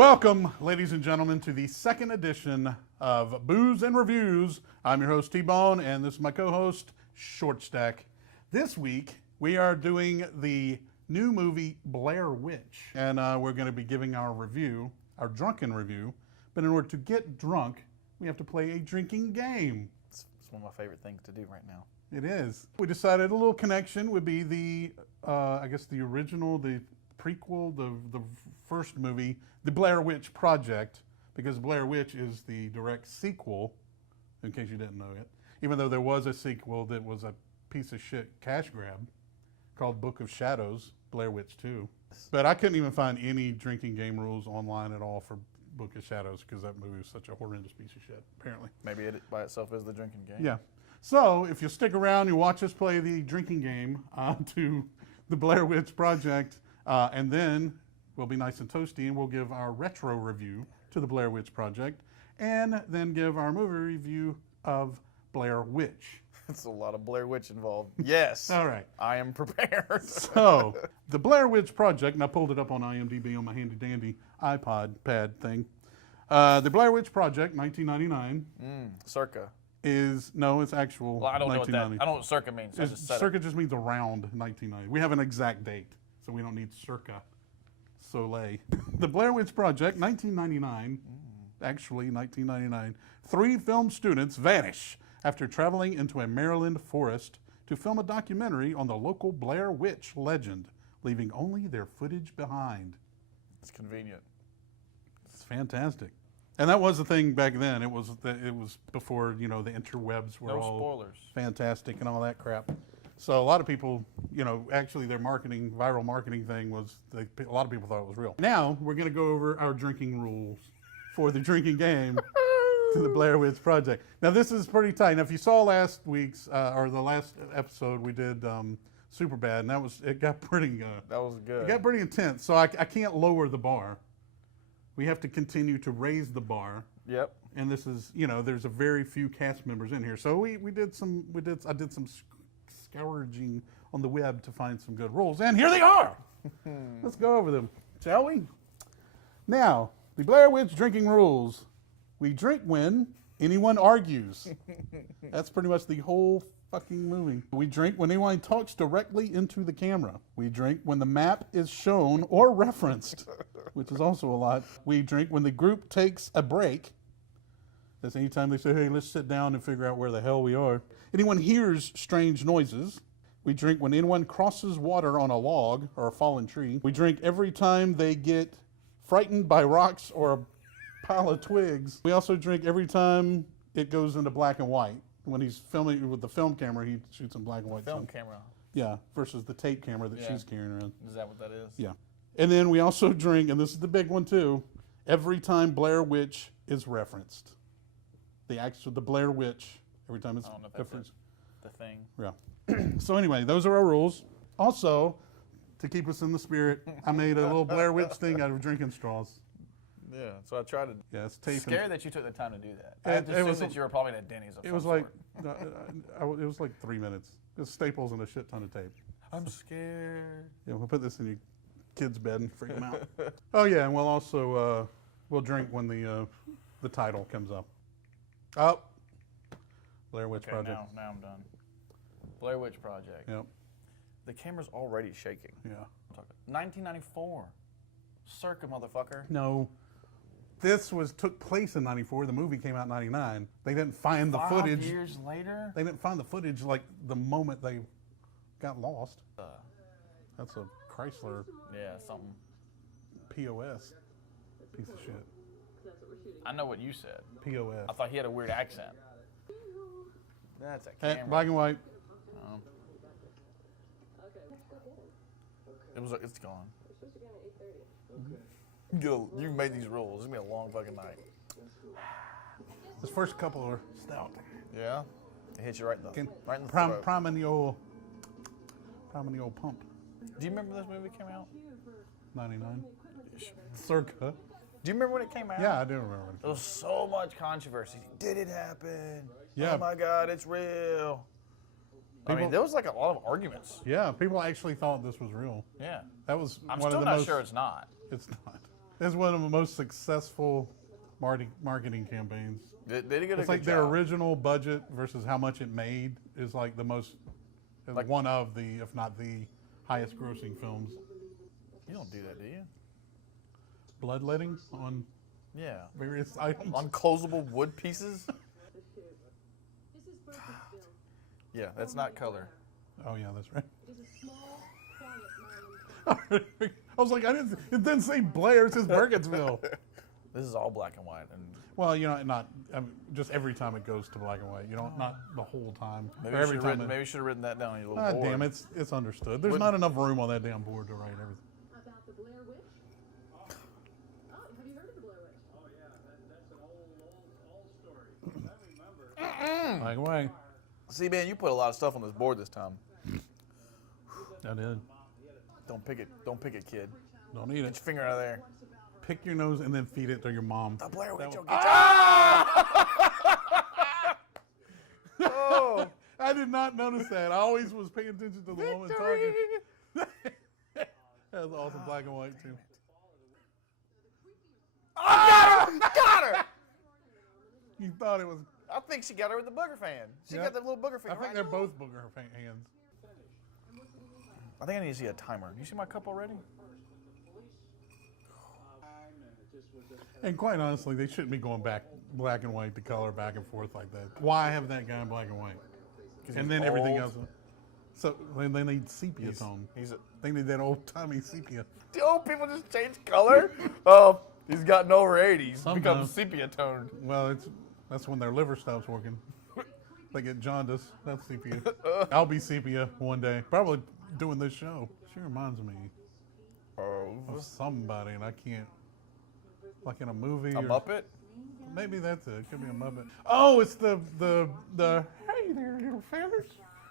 Welcome, ladies and gentlemen, to the second edition of Booze and Reviews. I'm your host, T-Bone, and this is my co-host, Short Stack. This week, we are doing the new movie, Blair Witch, and we're going to be giving our review, our drunken review, but in order to get drunk, we have to play a drinking game. It's one of my favorite things to do right now. It is. We decided a little connection would be the, I guess the original, the prequel, the first movie, the Blair Witch Project, because Blair Witch is the direct sequel, in case you didn't know it, even though there was a sequel that was a piece of shit cash grab called Book of Shadows, Blair Witch 2. But I couldn't even find any drinking game rules online at all for Book of Shadows because that movie was such a horrendous piece of shit, apparently. Maybe it by itself is the drinking game. Yeah. So if you stick around, you watch us play the drinking game to the Blair Witch Project, and then we'll be nice and toasty and we'll give our retro review to the Blair Witch Project, and then give our movie review of Blair Witch. It's a lot of Blair Witch involved. Yes. All right. I am prepared. So, the Blair Witch Project, and I pulled it up on IMDb on my handy dandy iPod pad thing. The Blair Witch Project, 1999. Circa. It's actual. Well, I don't know 1990. what that. I don't know what circa means. I just said Circa just means around 1990. We have an exact date, so we don't need circa. Soleil. The Blair Witch Project, 1999. Actually, 1999. 3 film students vanish after traveling into a Maryland forest to film a documentary on the local Blair Witch legend, leaving only their footage behind. It's convenient. It's fantastic. And that was the thing back then. It was before, the interwebs were No all spoilers. fantastic and all that crap. So a lot of people, actually their viral marketing thing was, a lot of people thought it was real. Now we're going to go over our drinking rules for the drinking game to the Blair Witch Project. Now this is pretty tight. Now if you saw last week's, or the last episode we did Superbad, and it got pretty, That was good. it got pretty intense. So I can't lower the bar. We have to continue to raise the bar. Yep. And this is, there's a very few cast members in here. So I did some scourging on the web to find some good rules, and here they are. Let's go over them, shall we? Now, the Blair Witch drinking rules. We drink when anyone argues. That's pretty much the whole fucking movie. We drink when anyone talks directly into the camera. We drink when the map is shown or referenced, which is also a lot. We drink when the group takes a break. That's anytime they say, hey, let's sit down and figure out where the hell we are. Anyone hears strange noises. We drink when anyone crosses water on a log or a fallen tree. We drink every time they get frightened by rocks or a pile of twigs. We also drink every time it goes into black and white. When he's filming with the film camera, he shoots in black and white. Film camera. Yeah, versus the tape camera that she's carrying around. Is that what that is? Yeah. And then we also drink, and this is the big one too, every time Blair Witch is referenced. The Blair Witch, every time it's referenced. The thing. Yeah. So anyway, those are our rules. Also, to keep us in the spirit, I made a little Blair Witch thing out of drinking straws. Yeah, so I tried to. Yeah, it's tape. Scared that you took the time to do that. I had to assume that you were probably at Denny's. It was like, it was like 3 minutes. It was staples and a shit ton of tape. I'm scared. Yeah, we'll put this in your kid's bed and freak them out. Oh yeah, and we'll also we'll drink when the title comes up. Oh, Blair Witch Project. Now I'm done. Blair Witch Project. Yep. The camera's already shaking. Yeah. 1994. Circa, motherfucker. No. This took place in 94. The movie came out in 99. They didn't find the footage. 5 years later? They didn't find the footage like the moment they got lost. That's a Chrysler. Yeah, something. POS. Piece of shit. I know what you said. POS. I thought he had a weird accent. That's a camera. Black and white. It's gone. You made these rules. It's gonna be a long fucking night. This first couple are stout. Yeah? It hits you right in the throat. Priming the old pump. Do you remember this movie came out? 99. Circa. Do you remember when it came out? Yeah, I do remember. There was so much controversy. Did it happen? Yeah. Oh my God, it's real. There was like a lot of arguments. Yeah, people actually thought this was real. Yeah. That was I'm one still of the not most, sure it's not. It's not. It's one of the most successful marketing campaigns. They did get a It's good like their job. original budget versus how much it made is like the most, Like- one of the, if not the highest grossing films. You don't do that, do you? Bloodletting on Yeah. various items. Unclosable wood pieces? Yeah, that's not color. Oh yeah, that's right. I was like, it didn't say Blair, it says Burkittsville. This is all black and white. And Well, just every time it goes to black and white. You don't, not the whole time. maybe Or you every should time. maybe you should have written that down on your little Ah, board. damn, it's understood. There's Wouldn't- not enough room on that damn board to write everything. About the Blair Witch? Oh, have you heard of the Blair Witch? Oh yeah, that's an old story. I remember. Black and white. See, man, you put a lot of stuff on this board this time. I did. Don't pick it, kid. Don't eat Get your it. finger out of there. Pick your nose and then feed it to your mom. The Blair Witch That will one- get you. Oh, I did not notice that. I always was paying attention to the woman talking. That was awesome, black and white too. got her! You thought it was. I think she got her with the booger fan. She Yeah. got that little booger I fan. think they're both booger hands. I think I need to see a timer. You see my cup already? And quite honestly, they shouldn't be going back black and white to color back and forth like that. Why have that guy in black and white? And then everything else. So then they need sepia tone. They need that old timey sepia. Do old people just change color? Oh, he's gotten over 80. He's become Sometimes. sepia toned. Well, that's when their liver stops working. They get jaundice. That's sepia. I'll be sepia one day. Probably doing this show. She reminds me of somebody, and I can't. Like in a movie. A or Muppet? Maybe that's it. It could be a Muppet. Oh, it's the hey there, little fellas.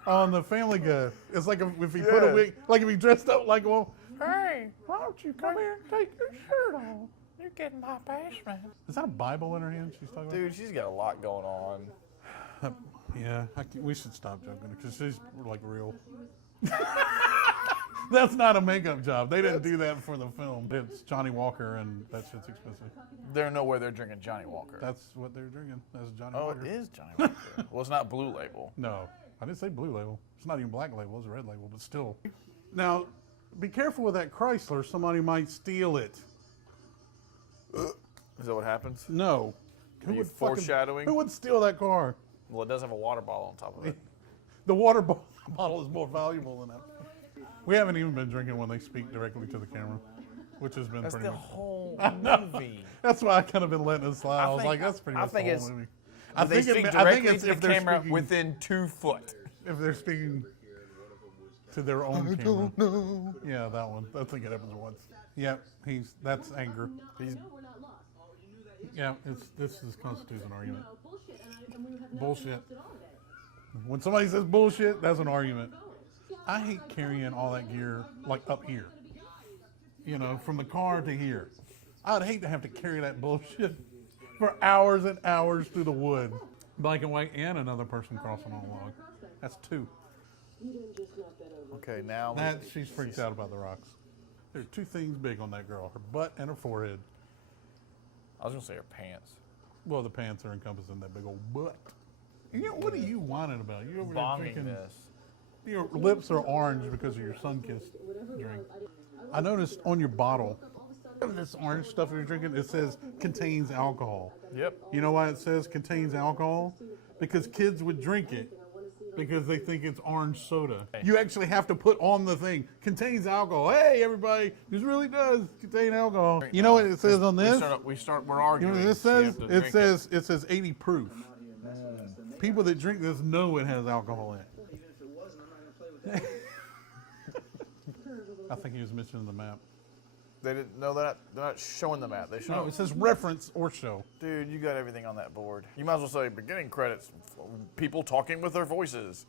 On the Family Guy. It's like if he put a Yeah. wig, like if he dressed up like one. Hey, why don't you come here and take your shirt off? You're getting my basement. Is that a Bible in her hand she's talking Dude, she's got a lot going on. about? Yeah, we should stop joking because she's like real. That's not a makeup job. They didn't do that for the film. It's Johnny Walker, and that shit's expensive. They're nowhere they're drinking Johnny Walker. That's what they're drinking. That's Johnny Oh, Walker. it is Johnny Walker. Well, it's not Blue Label. No, I didn't say blue label. It's not even black label. It's a red label, but still. Now, be careful with that Chrysler. Somebody might steal it. Is that what happens? No. Are you foreshadowing? Who would steal that car? Well, it does have a water bottle on top of it. The water bottle is more valuable than that. We haven't even been drinking when they speak directly to the camera, which has been That's pretty the much. whole movie. That's why I kind of been letting it slide. I was think- like, that's pretty I much the think whole it's- movie. They speak I directly think it's to if the they're camera speaking, within 2 foot. if they're speaking to their own camera. No. Yeah, that one. I think it happens once. Yep, that's anger. He's, no, we're not lost. Yeah, this constitutes an argument. No, bullshit, and we have nothing Bullshit. lost at all today. When somebody says bullshit, that's an argument. I hate carrying all that gear like up here. You know, from the car to here. I'd hate to have to carry that bullshit for hours and hours through the wood. Black and white and another person crossing on a log. That's two. You didn't just knock that over. Okay, now That she's freaked out about the rocks. There's two things big on that girl: her butt and her forehead. I was gonna say her pants. Well, the pants are encompassing that big old butt. And you know, what are you whining about? You over there Bonging drinking? this. Your lips are orange because of your sun-kissed drink. I noticed on your bottle, this orange stuff you're drinking, it says contains alcohol. Yep. You know why it says contains alcohol? Because kids would drink it because they think it's orange soda. You actually have to put on the thing, contains alcohol. Hey, everybody, this really does contain alcohol. You know what it says on this? We're You arguing. know what this so you says? have to It drink says it says 80 proof. People that drink this know it has alcohol in it. I think he was mentioning the map. They didn't. No, they're not showing the map. They show. No, it says reference or show. Dude, you got everything on that board. You might as well say beginning credits. People talking with their voices.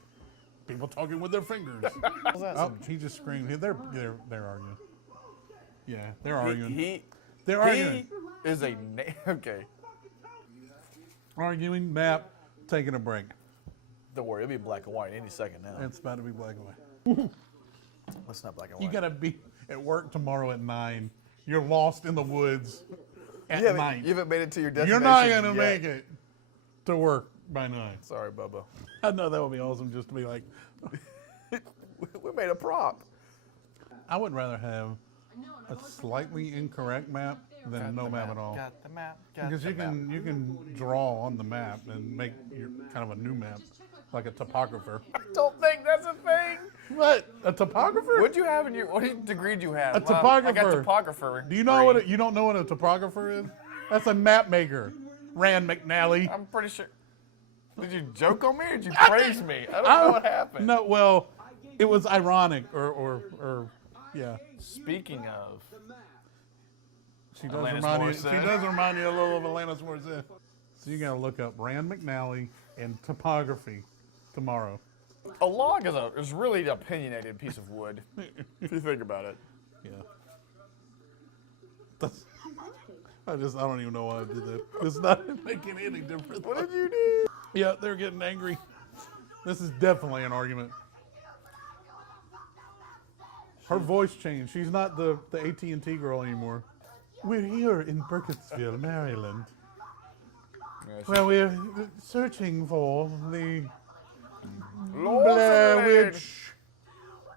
People talking with their fingers. How's that? Oh, he just screamed. They're arguing. Yeah, they're arguing. He They're arguing. is a okay. Arguing, map, taking a break. Don't worry, it'll be black and white any second now. It's about to be black and white. It's not black and You white. gotta be at work tomorrow at 9. you're lost in the woods at night. You haven't made it to your destination. You're not going to yet. make it to work by night. Sorry, Bubba. I know that would be awesome just to be like, We made a prop. I would rather have a slightly incorrect map than no map at all. Got the map. Because you can draw on the map and make your kind of a new map, like a topographer. I don't think that's a thing. What? A topographer? What'd you have in your? What degree did you have? A topographer. I got topographer. Do you know what? You don't know what a topographer is? That's a map maker. Rand McNally. I'm pretty sure. Did you joke on me or did you praise me? I don't know what happened. No, well, it was ironic, or yeah. Speaking of, She does Alanis remind you. Morissette. She does remind you a little of Alanis Morissette. So you gotta look up Rand McNally and topography tomorrow. a log is really an opinionated piece of wood. If you think about it. Yeah. That's, I don't even know why I did that. It's not making any difference. What did you do? Yeah, they're getting angry. This is definitely an argument. Her voice changed. She's not the AT&T girl anymore. We're here in Burkittsville, Maryland. Well, we're searching for the Blair Witch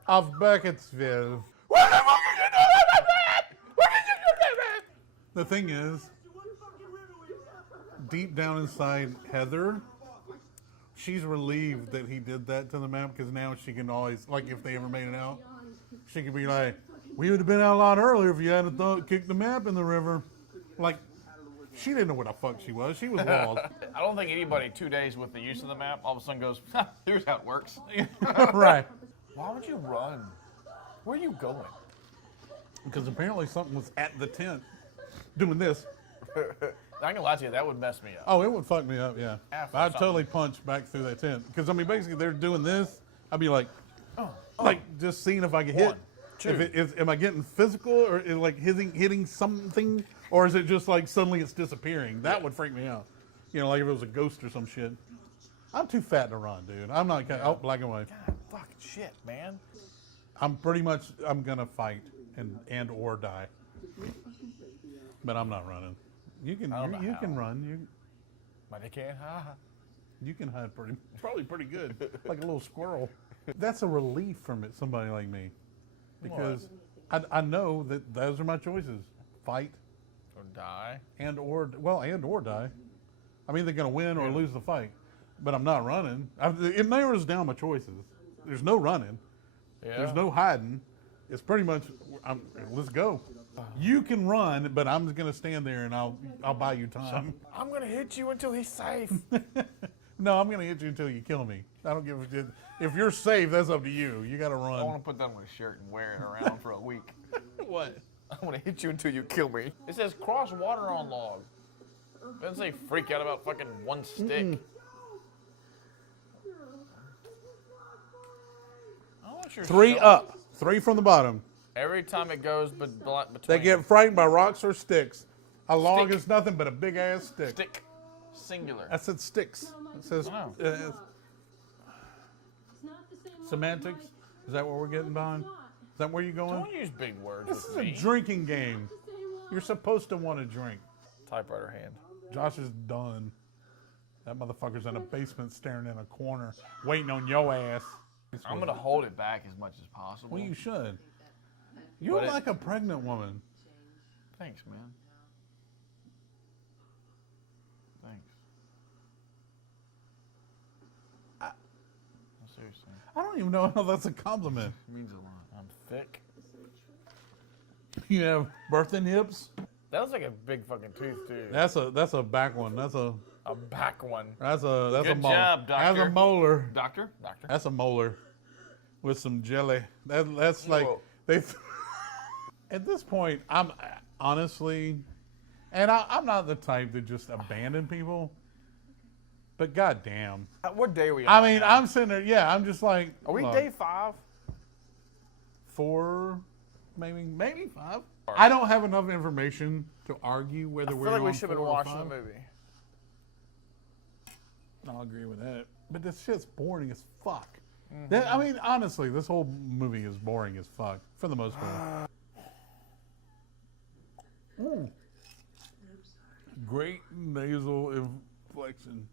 of Burkittsville. What the fuck are you doing? What did you do? The thing is, deep down inside Heather, she's relieved that he did that to the map because now she can always, like if they ever made it out, she could be like, we would have been out a lot earlier if you hadn't kicked the map in the river. Like, she didn't know what the fuck she was. She was lost. I don't think anybody 2 days with the use of the map all of a sudden goes, here's how it works. Right. Why would you run? Where are you going? Because apparently something was at the tent doing this. Not gonna lie to you, that would mess me up. Oh, it would fuck me up, yeah. After I'd something. totally punch back through that tent. Because, I mean, basically, they're doing this. I'd be like, like, just seeing if I can hit. One, two. Am I getting physical or is like hitting something? Or is it just like suddenly it's disappearing? That would freak me out. You know, like if it was a ghost or some shit. I'm too fat to run, dude. I'm not gonna, oh, black and white. God, fucking shit, man. I'm gonna fight and or die. But I'm not running. You can I don't know you how. can run. But they can't. You can hide probably pretty good, like a little squirrel. That's a relief from it, somebody like me, because I know that those are my choices: fight Or die. and or die. I'm either gonna win or lose the fight, but I'm not running. It narrows down my choices. There's no running. Yeah. There's no hiding. It's pretty much let's go. You can run, but I'm just gonna stand there and I'll buy you time. I'm gonna hit you until he's safe. No, I'm gonna hit you until you kill me. I don't give a shit. If you're safe, that's up to you. You gotta I run. want to put that on my shirt and wear it around for a week. What? I'm gonna hit you until you kill me. It says cross water on log. It doesn't say freak out about fucking one stick. Oh, it's your 3 shoulder. up, 3 from the bottom. Every time it goes between. They get frightened by rocks or sticks. A log Stick. is nothing but a big ass stick. stick. Singular. I said sticks. It says Wow. It's not the same semantics. Is that what we're getting behind? Is that where you're going? Don't use big words This is with a me. drinking game. You're supposed to want to drink. Typewriter hand. Josh is done. That motherfucker's in a basement staring in a corner, waiting on your ass. I'm gonna hold it back as much as possible. Well, you should. You're But it- like a pregnant woman. Thanks, man. Thanks. No, seriously. I don't even know how that's a compliment. It means a lot. I'm thick. You have birthing hips. That looks like a big fucking tooth, too. That's a back one. That's a back one. Good Good job, That's a doctor. molar. Doctor? That's a molar with some jelly. That's like Whoa. they. At this point, I'm honestly, and I'm not the type to just abandon people. But goddamn, What day are we on? I mean, I'm sitting there. Yeah, I'm just like. Are we look, day 5? 4, maybe 5. I don't have enough information to argue whether I we're feel like we on should have 4 been or watching 5. the movie. I'll agree with that. But this shit's boring as fuck. I mean, honestly, this whole movie is boring as fuck for the most part. Great nasal inflection.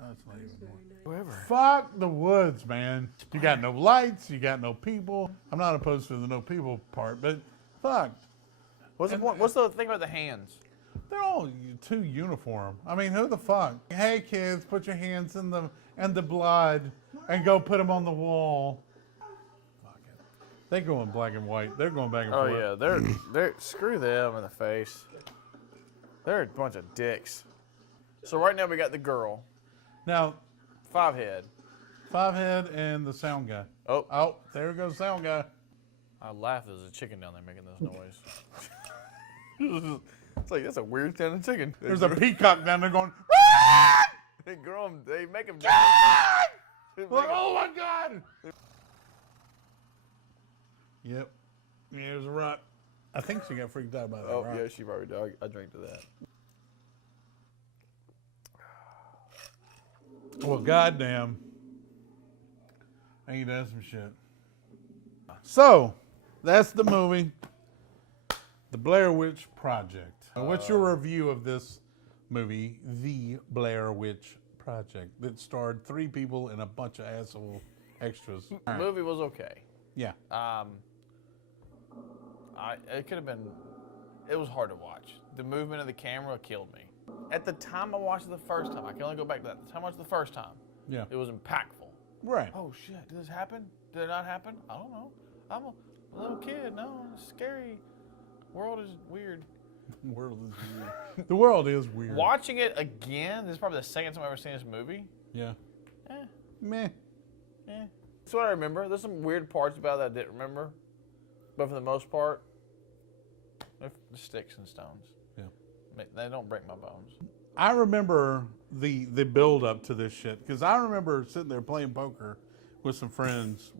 That's not even one. Whoever. Fuck the woods, man. You got no lights. You got no people. I'm not opposed to the no people part, but fuck. What's the point? What's the thing about the hands? They're all too uniform. I mean, who the fuck? Hey, kids, put your hands in the blood and go put them on the wall. Fuck it. They go in black and white. They're going back and Oh forth. yeah, they're screw them in the face. They're a bunch of dicks. So right now we got the girl, Now, 5-head. Fivehead and the sound guy. Oh, There goes sound guy. I laughed. There's a chicken down there making this noise. It's like that's a weird sounding chicken. There's a peacock down there going. They grow them. They make them. Like, oh my god! Yep. Yeah, there's a rock. I think she got freaked out by that Oh rock. yeah, she probably did. I drank to that. Well, goddamn. Ain't that some shit? So, that's the movie, The Blair Witch Project. What's your review of this movie, The Blair Witch Project, that starred 3 people and a bunch of asshole extras? The movie was okay. Yeah. It could have been. It was hard to watch. The movement of the camera killed me. At the time I watched it the first time, I can only go back to that. The time I watched it the first time, Yeah. it was impactful. Right. Oh shit! Did this happen? Did it not happen? I don't know. I'm a little kid. No, it's scary. World is weird. The world is weird. The world is weird. Watching it again, this is probably the second time I've ever seen this movie. Yeah. Eh, Meh. eh. That's what I remember. There's some weird parts about that I didn't remember, but for the most part, they're sticks and stones. Yeah. They don't break my bones. I remember the build up to this shit because I remember sitting there playing poker with some friends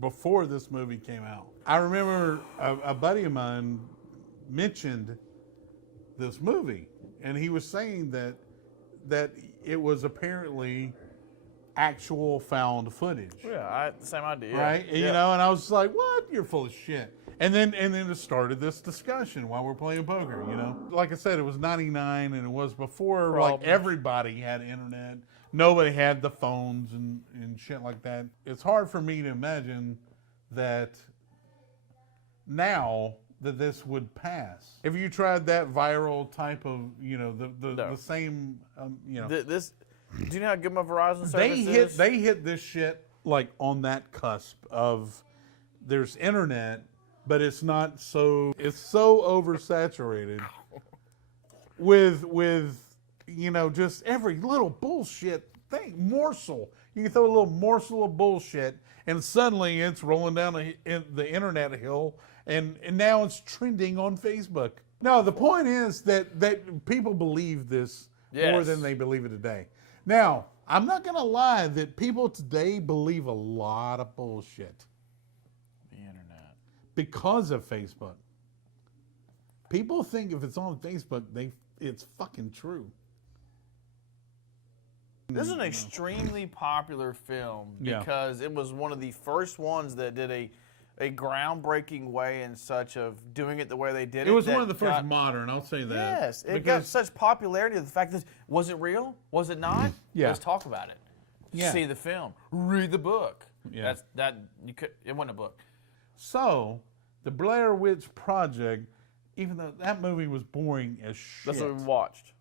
before this movie came out. I remember a buddy of mine mentioned this movie, and he was saying that it was apparently actual found footage. Yeah, I had the same idea. Right? Yeah. You know, and I was like, what? You're full of shit. And then it started this discussion while we're playing poker, you know? Like I said, it was 99 and it was before Problems. like everybody had internet. Nobody had the phones and shit like that. It's hard for me to imagine that now that this would pass. If you tried that viral type of, you know, the same, you know. This. Do you know how good my Verizon service is? They hit this shit like on that cusp of there's internet, but it's not so oversaturated with you know, just every little bullshit thing, morsel. You can throw a little morsel of bullshit and suddenly it's rolling down the internet hill and now it's trending on Facebook. No, the point is that people believe this more Yes. than they believe it today. Now, I'm not going to lie that people today believe a lot of bullshit The internet. because of Facebook. People think if it's on Facebook, it's fucking true. This is an extremely popular film Yeah. because it was one of the first ones that did a groundbreaking way in such of doing it the way they did it. It was that one of the first got- modern, I'll say that. Yes, it got Because- such popularity. The fact that was it real? Was it not? Yeah. Let's talk about it. Yeah. See the film. Read the book. Yeah. It wasn't a book. So, the Blair Witch Project, even though that movie was boring as shit. That's what we watched.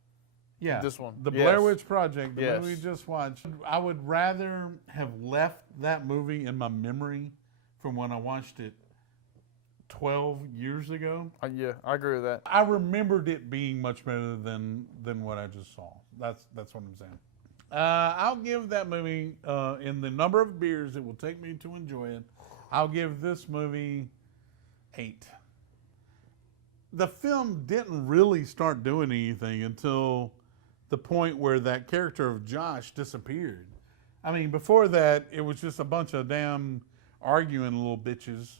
Yeah, This one. The Yes. Blair Witch Project, the Yes. movie we just watched. I would rather have left that movie in my memory from when I watched it 12 years ago. Yeah, I agree with that. I remembered it being much better than what I just saw. That's what I'm saying. I'll give that movie, in the number of beers it will take me to enjoy it, I'll give this movie 8. The film didn't really start doing anything until the point where that character of Josh disappeared. I mean, before that, it was just a bunch of damn arguing little bitches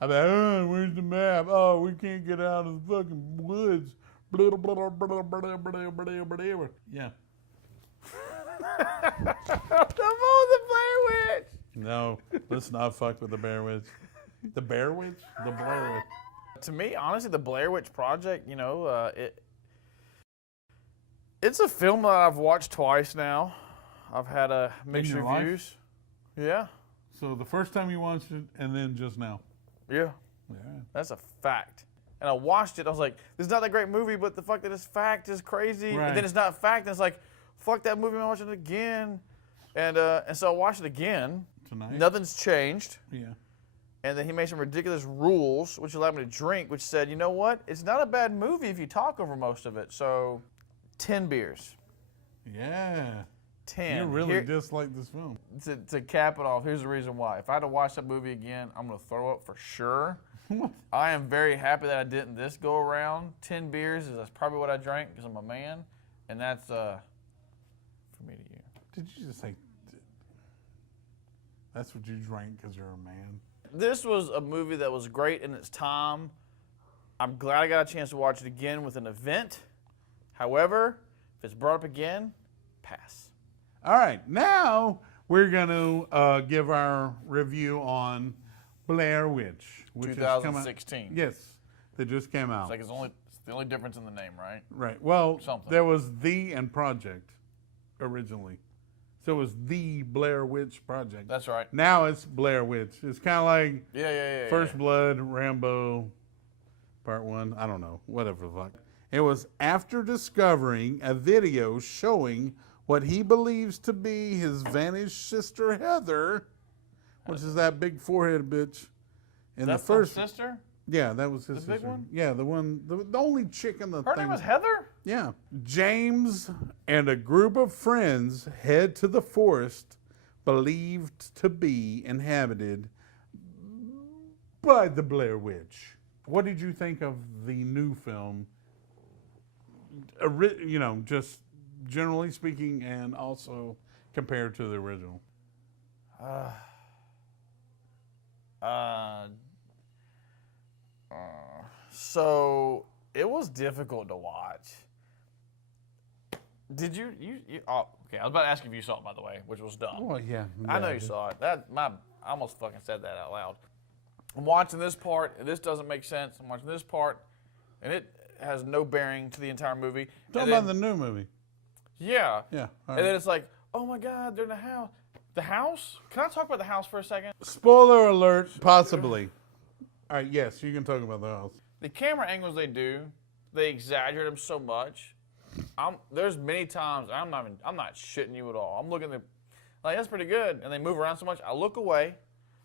about, oh, where's the map? Oh, we can't get out of the fucking woods. Blah, blah, blah, blah, blah, blah, blah, blah. Yeah. the Blair Witch. No, let's not fuck with the Bear Witch. The Bear Witch? The Blair Witch. To me, honestly, the Blair Witch Project, it's a film that I've watched twice now. I've had mixed your life? reviews. Yeah. So the first time you watched it, and then just now. Yeah. Yeah. That's a fact. And I watched it. I was like, this is not that great movie, but the fact that it's fact is crazy. Right. And then it's not fact. And it's like, fuck that movie. I'm watching it again. And so I watched it again. Tonight. Nothing's changed. Yeah. And then he made some ridiculous rules, which allowed me to drink, which said, you know what? It's not a bad movie if you talk over most of it. So 10 beers. Yeah. 10. You really dislike this film. To cap it off, here's the reason why. If I had to watch that movie again, I'm going to throw up for sure. I am very happy that I didn't this go around. 10 beers is that's probably what I drank because I'm a man. And that's from me to you. Did you just say that's what you drank because you're a man? This was a movie that was great in its time. I'm glad I got a chance to watch it again with an event. However, if it's brought up again, pass. All right, now we're going to give our review on Blair Witch, which has come out. 2016. Yes, that just came out. It's the only difference in the name, right? Right. Well, Something. there was The and Project originally. So it was The Blair Witch Project. That's right. Now it's Blair Witch. It's kind of like Yeah. First Blood, Rambo, Part 1. I don't know. Whatever the fuck. It was after discovering a video showing what he believes to be his vanished sister Heather, which is that big forehead bitch. In That's the first sister? Yeah, that was his The big sister. one? Yeah, the only chick in the Her thing. name was Heather? Yeah. James and a group of friends head to the forest believed to be inhabited by the Blair Witch. What did you think of the new film? Just generally speaking, and also compared to the original. So it was difficult to watch. Did you? Oh, okay. I was about to ask if you saw it, by the way, which was dumb. Oh yeah, I know you saw it. I almost fucking said that out loud. I'm watching this part, and this doesn't make sense. I'm watching this part, and it has no bearing to the entire movie. Talking about the new movie. Yeah. Yeah. All And right. then it's like, oh my God, they're in the house. The house? Can I talk about the house for a second? Spoiler alert, possibly. All right, yes, you can talk about the house. The camera angles they do, they exaggerate them so much. There's many times I'm not shitting you at all. I'm looking at like that's pretty good, and they move around so much. I look away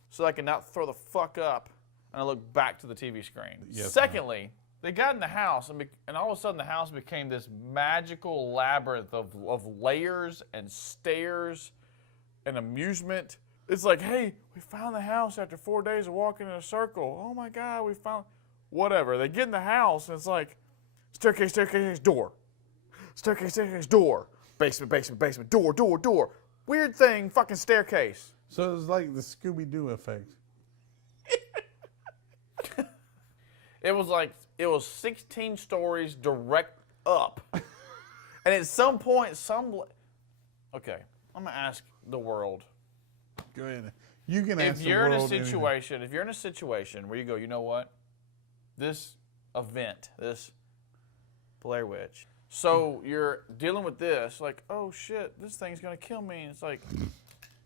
so I can not throw the fuck up, and I look back to the TV screen. Yes, Secondly, they got in the house, and all of a sudden the house became this magical labyrinth of layers and stairs and amusement. It's like, hey, we found the house after 4 days of walking in a circle. Oh my God, we found whatever. They get in the house, and it's like staircase, staircase, door. Staircase, staircase, door. Basement, basement, basement, door, door, door. Weird thing, fucking staircase. So it's like the Scooby-Doo effect. It was 16 stories direct up. And at some point, okay, I'm gonna ask the world. Go ahead. You can ask If you're in the a world anything. situation, if you're in a situation where you go, you know what? This event, this Blair Witch. So you're dealing with this, like, oh shit, this thing's gonna kill me. And it's like,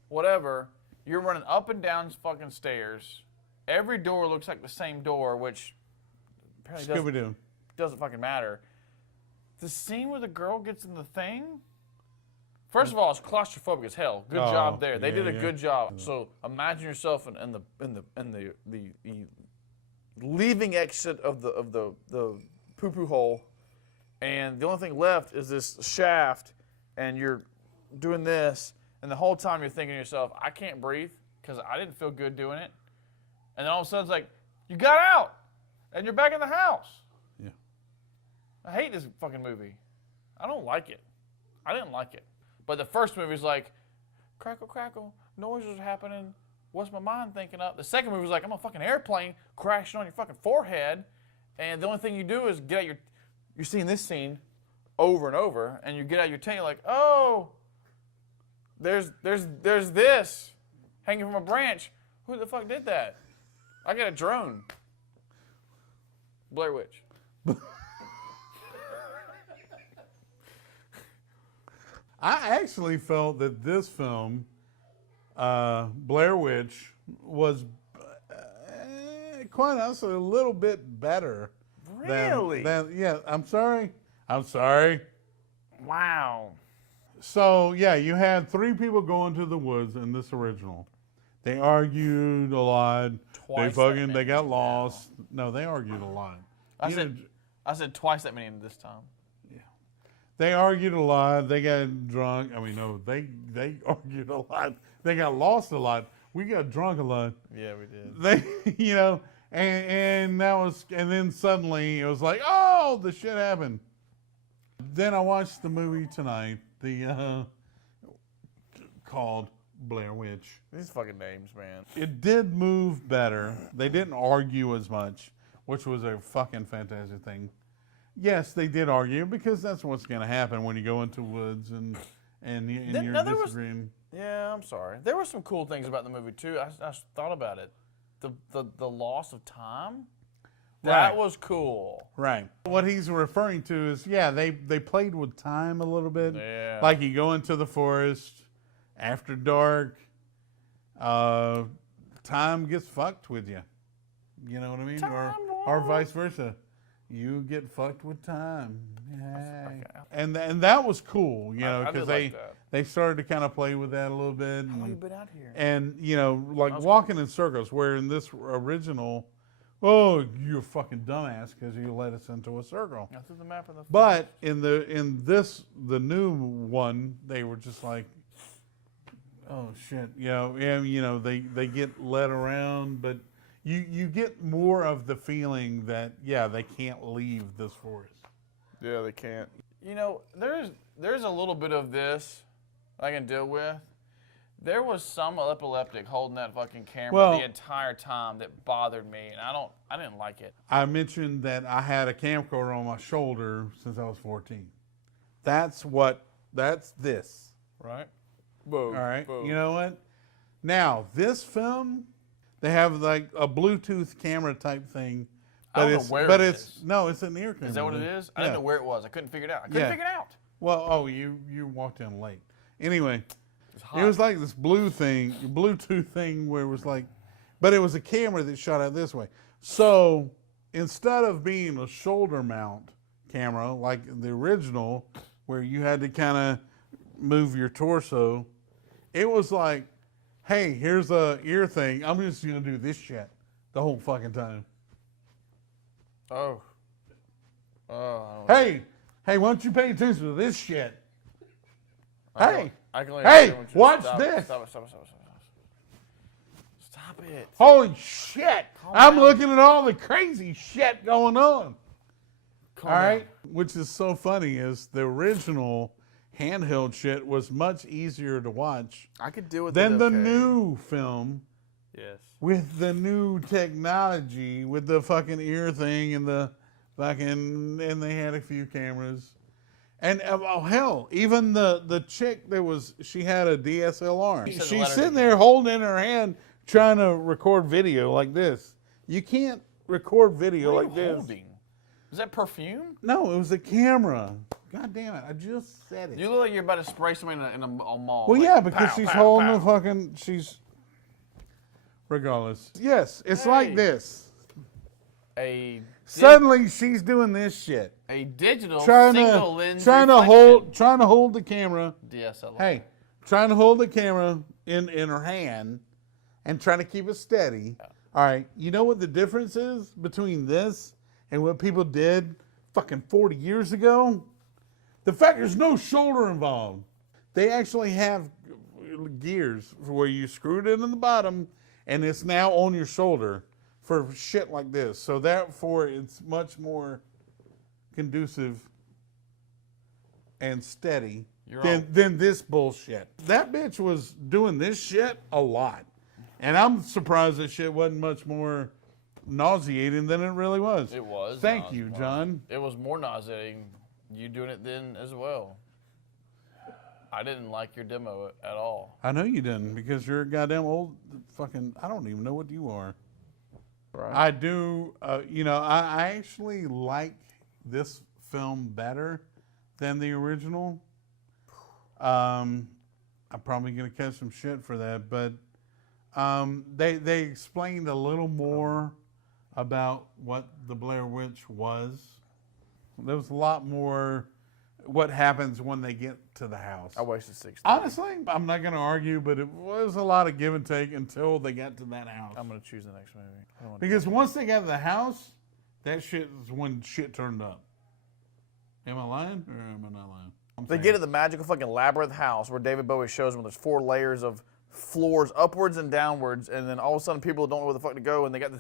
whatever. You're running up and down fucking stairs. Every door looks like the same door, which apparently Scooby-Doo. doesn't fucking matter. The scene where the girl gets in the thing. First of all, it's claustrophobic as hell. Good job there. They did a good job. So imagine yourself in the leaving exit of the poo-poo hole, and the only thing left is this shaft, and you're doing this, and the whole time you're thinking to yourself, I can't breathe because I didn't feel good doing it. And then all of a sudden it's like, you got out, and you're back in the house. Yeah. I hate this fucking movie. I don't like it. I didn't like it. But the first movie's like, crackle, crackle, noises are happening. What's my mind thinking of? The second movie's like, I'm a fucking airplane crashing on your fucking forehead. And the only thing you do is get out you're seeing this scene over and over, and you get out your tent, you're like, oh, there's this hanging from a branch. Who the fuck did that? I got a drone. Blair Witch. I actually felt that this film, Blair Witch, was quite honestly a little bit better. Really? Yeah, I'm sorry. Wow. So, yeah, you had 3 people going to the woods in this original. They argued a lot. Twice They got lost. No, they argued a lot. I said twice that many this time. They argued a lot. They got drunk. I mean, no, they argued a lot. They got lost a lot. We got drunk a lot. Yeah, we did. They, and that was, and then suddenly it was like, oh, the shit happened. Then I watched the movie tonight, called Blair Witch. These fucking names, man. It did move better. They didn't argue as much, which was a fucking fantastic thing. Yes, they did argue because that's what's going to happen when you go into woods and you're disagreeing. Yeah, I'm sorry. There were some cool things about the movie too. I thought about it. The loss of time. That Right. was cool. Right. What he's referring to is, yeah, they played with time a little bit. Yeah. Like you go into the forest after dark, time gets fucked with you. You know what I mean? Or vice versa. You get fucked with time. Yay. And that was cool, I because did like that. they started to kind of play with that a little bit. How long you been out here? And, like walking in circles, where in this original, oh, you're a fucking dumbass because you led us into a circle. I threw the map in the. But in the new one, they were just like, oh shit, they get led around, but you get more of the feeling that they can't leave this forest. Yeah, they can't. There's a little bit of this I can deal with. There was some epileptic holding that fucking camera the entire time that bothered me, and I didn't like it. I mentioned that I had a camcorder on my shoulder since I was 14. That's this. Right? Boom. All right. Boom. You know what? Now, this film, they have like a Bluetooth camera type thing. I don't know where it is. No, it's an ear camera. Is that what it is? I didn't know where it was. I couldn't figure it out. Well, you walked in late. Anyway, hot. it was like this Bluetooth thing where it was like, but it was a camera that shot out this way. So instead of being a shoulder mount camera like the original, where you had to kind of move your torso, it was like, hey, here's a ear thing. I'm just gonna do this shit the whole fucking time. Oh. Hey, why don't you pay attention to this shit? I can only Hey, understand what you're- watch stop, this. Stop it. Holy shit! Calm I'm down. looking at all the crazy shit going on. Calm All down. right, which is so funny is the original handheld shit was much easier to watch I could deal with than it, the okay. new film Yes. with the new technology, with the fucking ear thing and the fucking, and they had a few cameras. And oh hell, even the chick she had a DSLR. You said the She's letter sitting to there holding in her hand trying to record video like this. You can't record video What are like you this. holding? Is that perfume? No, it was a camera. God damn it, I just said it. You look like you're about to spray somebody in a mall. Well, like, yeah, because pow, she's pow, holding pow. the fucking, regardless. Yes, it's like Hey. this. Suddenly, Suddenly she's doing this shit. a digital Trying single lens to hold the camera. DSLR. Hey, trying to hold the camera in her hand and trying to keep it steady. All right, you know what the difference is between this and what people did fucking 40 years ago? The fact there's no shoulder involved. They actually have gears where you screw it in the bottom and it's now on your shoulder for shit like this. So therefore it's much more conducive and steady than this bullshit. That bitch was doing this shit a lot. And I'm surprised that shit wasn't much more nauseating than it really was. It was. Thank you, John. It was more nauseating. You doing it then as well. I didn't like your demo at all. I know you didn't because you're a goddamn old fucking, I don't even know what you are. Right. I do. I actually like this film better than the original. I'm probably gonna catch some shit for that, but they explained a little more about what the Blair Witch was. There was a lot more what happens when they get to the house. I wasted 6. Honestly, I'm not gonna argue, but it was a lot of give and take until they got to that house. I'm gonna choose the next movie. I don't wanna Because once they got to the house, that shit is when shit turned up. Am I lying or am I not lying? They get to the magical fucking labyrinth house where David Bowie shows them there's 4 layers of floors upwards and downwards, and then all of a sudden people don't know where the fuck to go, and they got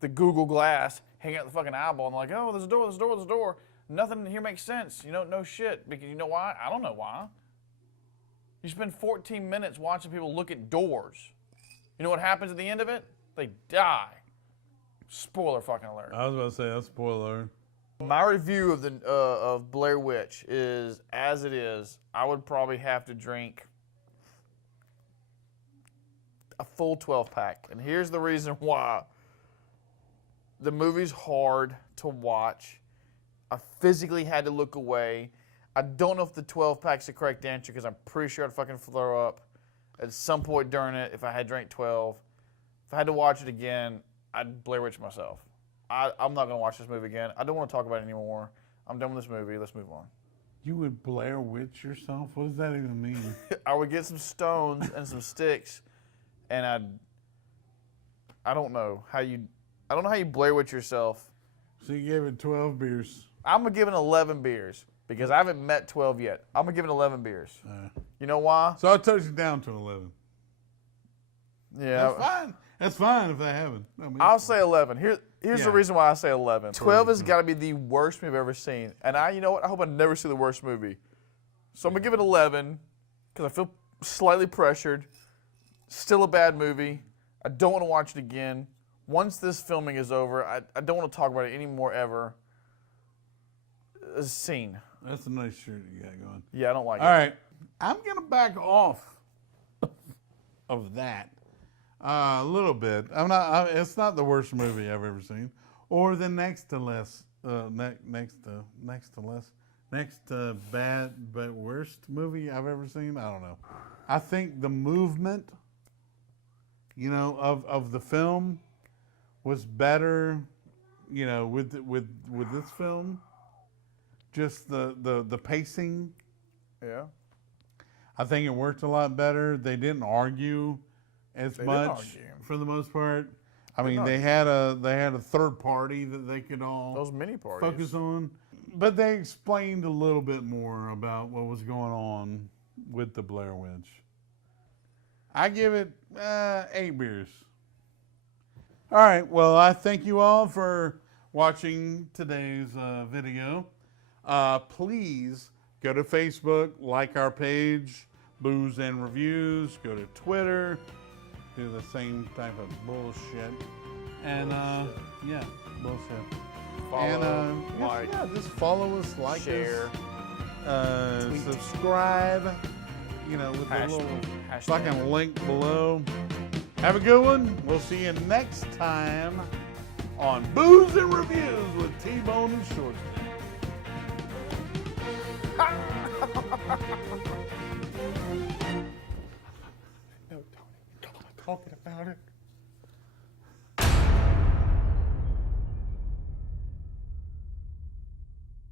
the Google Glass hanging out the fucking eyeball, and they're like, oh, there's a door, there's a door, there's a door. Nothing here makes sense. You know, no shit. Because you know why? I don't know why. You spend 14 minutes watching people look at doors. You know what happens at the end of it? They die. Spoiler fucking alert. I was about to say that's spoiler. My review of of Blair Witch is as it is. I would probably have to drink a full 12-pack, and here's the reason why. The movie's hard to watch. I physically had to look away. I don't know if the 12-pack's the correct answer because I'm pretty sure I'd fucking throw up at some point during it if I had drank 12. If I had to watch it again, I'd Blair Witch myself. I'm not going to watch this movie again. I don't want to talk about it anymore. I'm done with this movie. Let's move on. You would Blair Witch yourself? What does that even mean? I would get some stones and some sticks, and I don't know how you Blair Witch yourself. So you gave it 12 beers. I'm going to give it 11 beers because I haven't met 12 yet. I'm going to give it 11 beers. You know why? So I'll touch it down to 11. Yeah. That's fine. That's fine if they haven't. I mean, I'll say 11. Here's Yeah. the reason why I say 11. 12 has got to be the worst movie I've ever seen. And you know what? I hope I never see the worst movie. So I'm going to give it 11 because I feel slightly pressured. Still a bad movie. I don't want to watch it again. Once this filming is over, I don't want to talk about it anymore ever. A scene. That's a nice shirt you got going. Yeah, I don't like All it. right. I'm going to back off of that a little bit. It's not the worst movie I've ever seen. Or the next to bad but worst movie I've ever seen. I don't know. I think the movement, of the film was better, with this film. Just the pacing. Yeah. I think it worked a lot better. They didn't argue as They much didn't argue. for the most part. I They mean, didn't they had a third party that they could all Those mini parties. focus on, but they explained a little bit more about what was going on with the Blair Witch. I give it 8 beers. All right. Well, I thank you all for watching today's video. Please go to Facebook, like our page, Booze and Reviews. Go to Twitter, do the same type of bullshit. And yeah, bullshit. Follow, like, just follow us, like share, us, tweet. subscribe. With the little hashtag. fucking link below. Have a good one. We'll see you next time on Booze and Reviews with T-Bone and Shorty. No, Tony, don't talk about it.